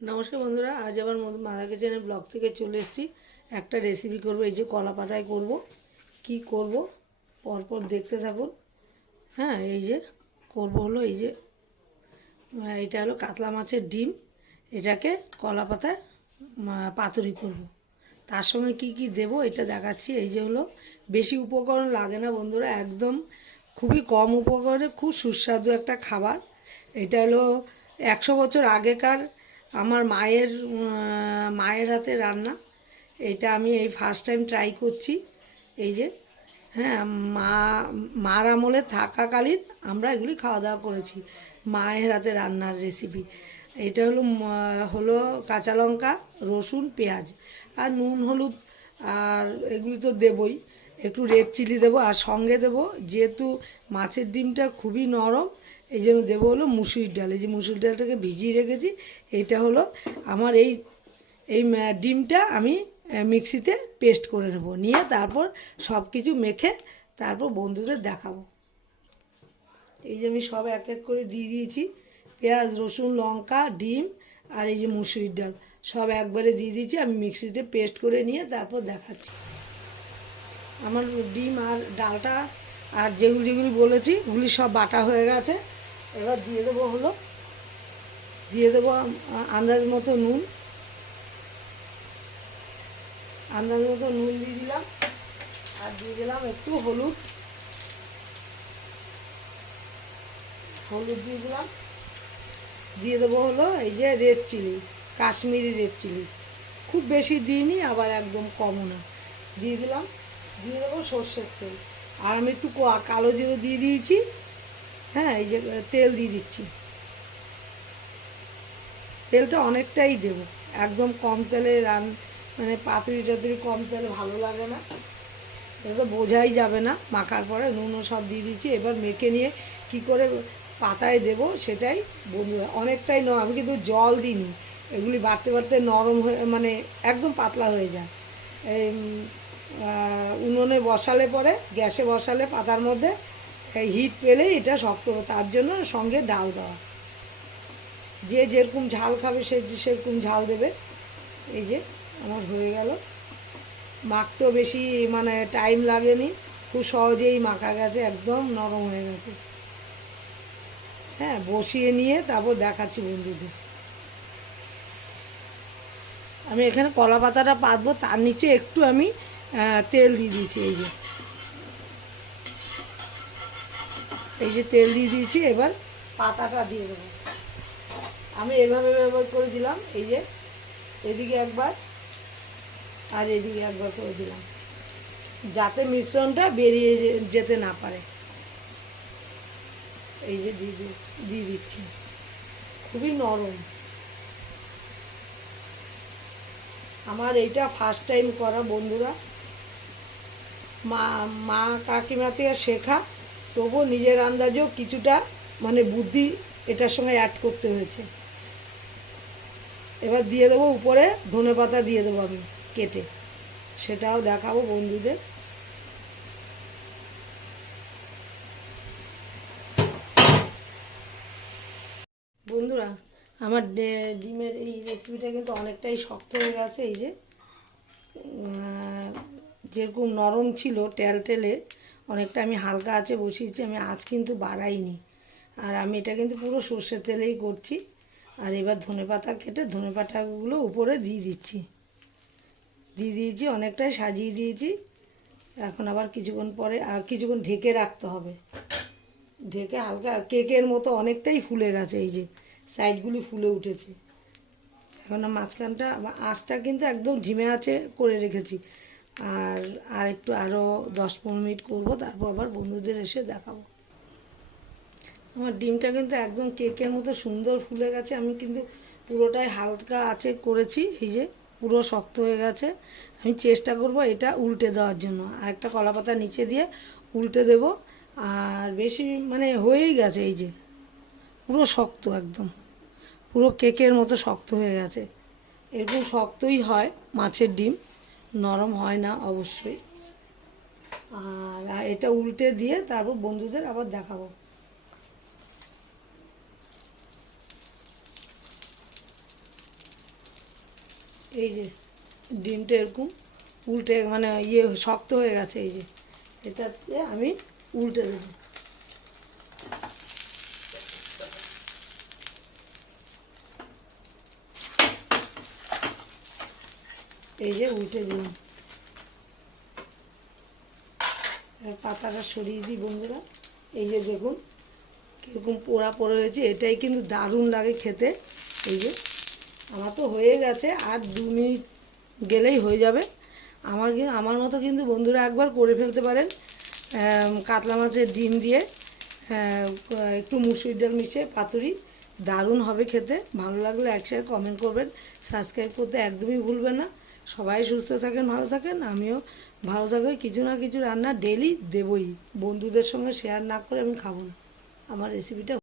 নমস্কার বন্ধুরা, আজ আবার মাদা কিচেনের ব্লগ থেকে চলে এসেছি। একটা রেসিপি করব, এই যে কলা পাতায় করব। কি করব পরপর দেখতে থাকুন। হ্যাঁ, এই যে করব হলো এই যে এটা হলো কাতলা মাছের ডিম। এটাকে কলা পাতায় পাতুরি করব। তার সঙ্গে কি কি দেব এটা দেখাচ্ছি। এই যে হলো, বেশি উপকরণ লাগে না বন্ধুরা, একদম খুবই কম উপকরণে খুব সুস্বাদু একটা খাবার। এটা হলো 100 বছর আগেকার আমার মায়ের হাতে রান্না। এটা আমি এই ফার্স্ট টাইম ট্রাই করছি। এই যে হ্যাঁ, মার আমলে থাকাকালীন আমরা এগুলি খাওয়া দাওয়া করেছি, মায়ের হাতে রান্নার রেসিপি। এটা হলো হলো কাঁচা লঙ্কা, রসুন, পেঁয়াজ আর নুন, হলুদ আর এগুলি তো দেবই। একটু রেড চিলি দেবো, আর সঙ্গে দেবো, যেহেতু মাছের ডিমটা খুবই নরম, এই জন্য দেবো হলো মুসুরির ডাল। এই যে মুসুরির ডালটাকে ভিজিয়ে রেখেছি। এইটা হলো আমার এই এই ডিমটা আমি মিক্সিতে পেস্ট করে নেব, নিয়ে তারপর সব কিছু মেখে তারপর বন্ধুদের দেখাবো। এই যে আমি সব এক এক করে দিয়ে দিয়েছি, পেঁয়াজ, রসুন, লঙ্কা, ডিম আর এই যে মুসুরির ডাল সব একবারে দিয়ে দিয়েছি। আমি মিক্সিতে পেস্ট করে নিয়ে তারপর দেখাচ্ছি। আমার ডিম আর ডালটা আর যেগুলি যেগুলি বলেছি ওগুলি সব বাটা হয়ে গেছে। এবার দিয়ে দেবো হলো, দিয়ে দেবো আন্দাজ মতো নুন। আন্দাজ মতো নুন দিয়ে দিলাম, আর দিয়ে দিলাম একটু হলুদ। হলুদ দিয়ে দিলাম। দিয়ে দেবো হলো এই যে red chilli, Kashmiri red chilli. খুব বেশি দিইনি, আবার একদম কমও না। দিয়ে দিলাম। দিয়ে দেবো সর্ষের তেল। আর আমি একটু কালো জিরে দিয়ে দিয়েছি। হ্যাঁ, এই যে তেল দিয়ে দিচ্ছি। তেলটা অনেকটাই দেবো, একদম কম তেলে মানে পাতুরি টাতুরি কম তেলে ভালো লাগে না। এটা তো বোঝাই যাবে না, মাখার পরে নুনও সব দিয়ে দিচ্ছি। এবার মেখে নিয়ে কি করে পাতায় দেব সেটাই বন্ধুরা। অনেকটাই নয়, আমি কিন্তু জল দিইনি। এগুলি বাড়তে বাড়তে নরম হয়ে মানে একদম পাতলা হয়ে যায়। এই উনুনে বসালে পরে, গ্যাসে বসালে পাতার মধ্যে এই হিট পেলেই এটা শক্ত হবে, তার জন্য সঙ্গে ডাল দেওয়া। যে যেরকম ঝাল খাবে সে সেরকম ঝাল দেবে। এই যে আমার হয়ে গেল। মাখতেও বেশি মানে টাইম লাগেনি, খুব সহজেই মাখা গেছে, একদম নরম হয়ে গেছে। হ্যাঁ, বসিয়ে নিয়ে তারপর দেখাচ্ছি বন্ধুদের। আমি এখানে কলা পাতাটা পাতবো, তার নিচে একটু আমি তেল দিয়ে দিয়েছি। এই যে তেল দিয়ে দিয়েছি। এবার পাতাটা দিয়ে দেবো। আমি এভাবে এভাবে করে দিলাম। এই যে এদিকে একবার আর এদিকে একবার করে দিলাম, যাতে মিশ্রণটা বেরিয়ে যেতে না পারে। এই যে দিয়ে দিচ্ছি। খুবই নরম। আমার এইটা ফার্স্ট টাইম করা বন্ধুরা। মা মা কাকিমা থেকে শেখা, তবুও নিজের আন্দাজেও কিছুটা মানে বুদ্ধি এটার সঙ্গে অ্যাড করতে হয়েছে। এবার দিয়ে দেবো উপরে ধনেপাতা দিয়ে দেবো আমি কেটে, সেটাও দেখাবো বন্ধুদের। বন্ধুরা, আমার ডিমের এই রেসিপিটা কিন্তু অনেকটাই শক্ত হয়ে গেছে। এই যে যেরকম নরম ছিল টেলে, অনেকটা আমি হালকা আছে বসিয়েছি। আমি আঁচ কিন্তু বাড়াইনি। আর আমি এটা কিন্তু পুরো সর্ষের তেলেই করছি। আর এবার ধনেপাতা কেটে ধনেপাতাগুলো উপরে দিয়ে দিয়েছি, অনেকটাই সাজিয়ে দিয়েছি। এখন আবার কিছুক্ষণ পরে আর কিছুক্ষণ ঢেকে রাখতে হবে। ঢেকে হালকা কেকের মতো অনেকটাই ফুলে গেছে। এই যে সাইডগুলি ফুলে উঠেছে। এখন মাঝখানটা আঁচটা কিন্তু একদম ঝিমে আছে করে রেখেছি। আর একটু আরও 10-15 মিনিট করবো, তারপর আবার বন্ধুদের এসে দেখাবো। আমার ডিমটা কিন্তু একদম কেকের মতো সুন্দর ফুলে গেছে। আমি কিন্তু পুরোটাই হালকা আছে করেছি। এই যে পুরো শক্ত হয়ে গেছে। আমি চেষ্টা করব এটা উল্টে দেওয়ার জন্য, আর একটা কলা পাতা নিচে দিয়ে উল্টে দেব। আর বেশি মানে হয়েই গেছে। এই যে পুরো শক্ত, একদম পুরো কেকের মতো শক্ত হয়ে গেছে। এরকম শক্তই হয় মাছের ডিম, নরম হয় না অবশ্যই। আর এটা উল্টে দিয়ে তারপর বন্ধুদের আবার দেখাবো। এই যে ডিমটা এরকম উল্টে মানে ইয়ে শক্ত হয়ে গেছে, এই যে এটাতে আমি উল্টে দেবো। এই যে উল্টে দিলাম, এবার পাতাটা সরিয়ে দিই বন্ধুরা। এই যে দেখুন কীরকম পোড়া পোড়া হয়েছে, এটাই কিন্তু দারুণ লাগে খেতে। এই যে আমার তো হয়ে গেছে, আর 2 মিনিট গেলেই হয়ে যাবে। আমার মতো কিন্তু বন্ধুরা একবার করে ফেলতে পারেন। কাতলা মাছের ডিম দিয়ে একটু মুসুর ডাল মিশিয়ে পাতুরি, দারুণ হবে খেতে। ভালো লাগলে একসাথে কমেন্ট করবেন, সাবস্ক্রাইব করতে একদমই ভুলবেন না। সবাই সুস্থ থাকেন, ভালো থাকেন, আমিও ভালো থাকবে। কিছু না কিছু রান্না ডেলি দেবই, বন্ধুদের সঙ্গে শেয়ার না করে আমি খাবো না। আমার রেসিপিটা